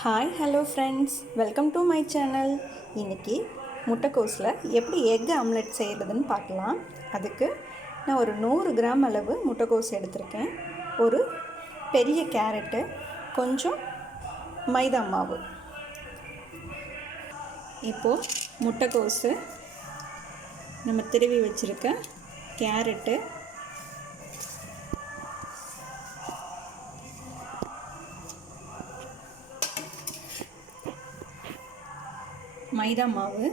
Hi hello friends, welcome to my channel. இன்றைக்கி முட்டைக்கோஸில் எப்படி egg omelette செய்கிறதுன்னு பார்க்கலாம். அதுக்கு நான் ஒரு 100 கிராம் அளவு முட்டைக்கோஸ் எடுத்திருக்கேன். ஒரு பெரிய கேரட்டு, கொஞ்சம் மைதா மாவு. இப்போது முட்டைக்கோஸு, நம்ம திருவி வச்சுருக்க கேரட்டு, மைதா மாவு,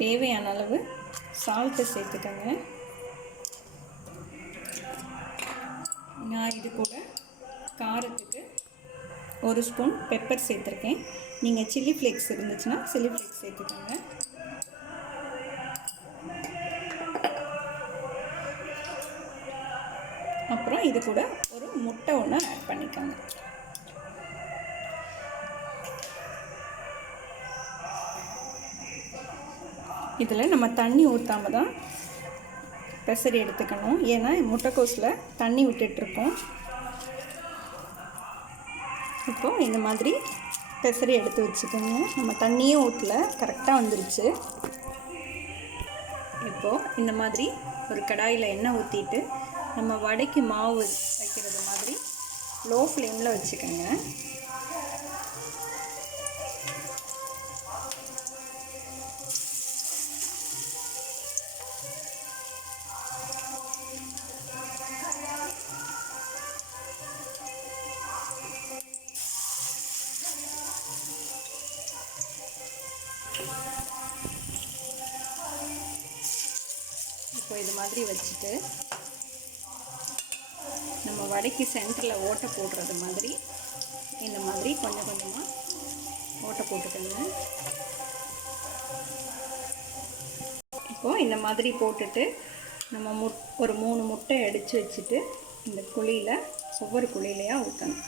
தேவையான அளவு சால்ட்டை சேர்த்துக்கோங்க. நான் இது கூட காரத்துக்கு 1 ஸ்பூன் பெப்பர் சேர்த்துருக்கேன். நீங்கள் சில்லி ஃப்ளேக்ஸ் இருந்துச்சுன்னா சில்லி ஃப்ளேக்ஸ் சேர்த்துக்கோங்க. அப்புறம் இது கூட ஒரு முட்டை ஒன்று ஆட் பண்ணிக்கோங்க. இதில் நம்ம தண்ணி ஊற்றாமல் தான் பெசரி எடுத்துக்கணும். ஏன்னா முட்டைக்கோஸில் தண்ணி விட்டுட்ருக்கோம். இப்போது இந்த மாதிரி பெசரி எடுத்து வச்சுக்கோங்க. நம்ம தண்ணியும் ஊற்றல, கரெக்டாக வந்துருச்சு. இப்போது இந்த மாதிரி ஒரு கடாயில் எண்ணெய் ஊற்றிட்டு நம்ம வடைக்கு மாவு வைக்கிறது மாதிரி லோ ஃப்ளேமில் வச்சுக்கோங்க. இப்போ இது மாதிரி வச்சுட்டு நம்ம வடைக்கு சென்டரில் ஓட்டை போடுறது மாதிரி இந்த மாதிரி கொஞ்சம் கொஞ்சமாக ஓட்டை போட்டுக்கோங்க. இப்போது இந்த மாதிரி போட்டுட்டு நம்ம ஒரு 3 முட்டை அடித்து வச்சுட்டு இந்த குழியில் ஒவ்வொரு குழியிலையாக ஊற்றணும்.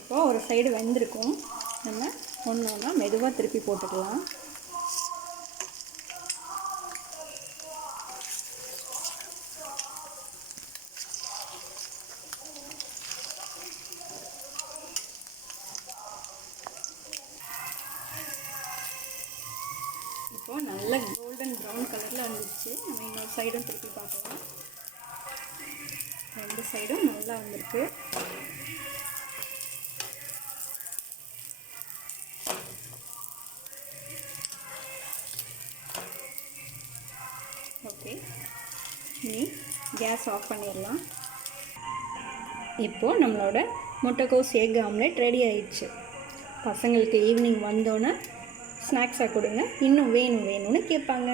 இப்போ ஒரு சைடு வெந்திருக்கும். நம்ம ஒன்று ஒன்றா மெதுவாக திருப்பி போட்டுக்கலாம். இப்போது நல்ல கோல்டன் ப்ரௌன் கலரில் வந்துருச்சு. நம்ம இன்னொரு சைடும் திருப்பி பார்க்கலாம். 2 சைடும் நல்லா வந்திருக்கு. ஓகே, இனி கேஸ் ஆஃப் பண்ணிடலாம். இப்போது நம்மளோட முட்டைக்கோஸ் எக் ஆம்லெட் ரெடி ஆயிடுச்சு. பசங்களுக்கு ஈவினிங் வந்தோன்னே ஸ்நாக்ஸாக கொடுங்க, இன்னும் வேணும்னு கேட்பாங்க.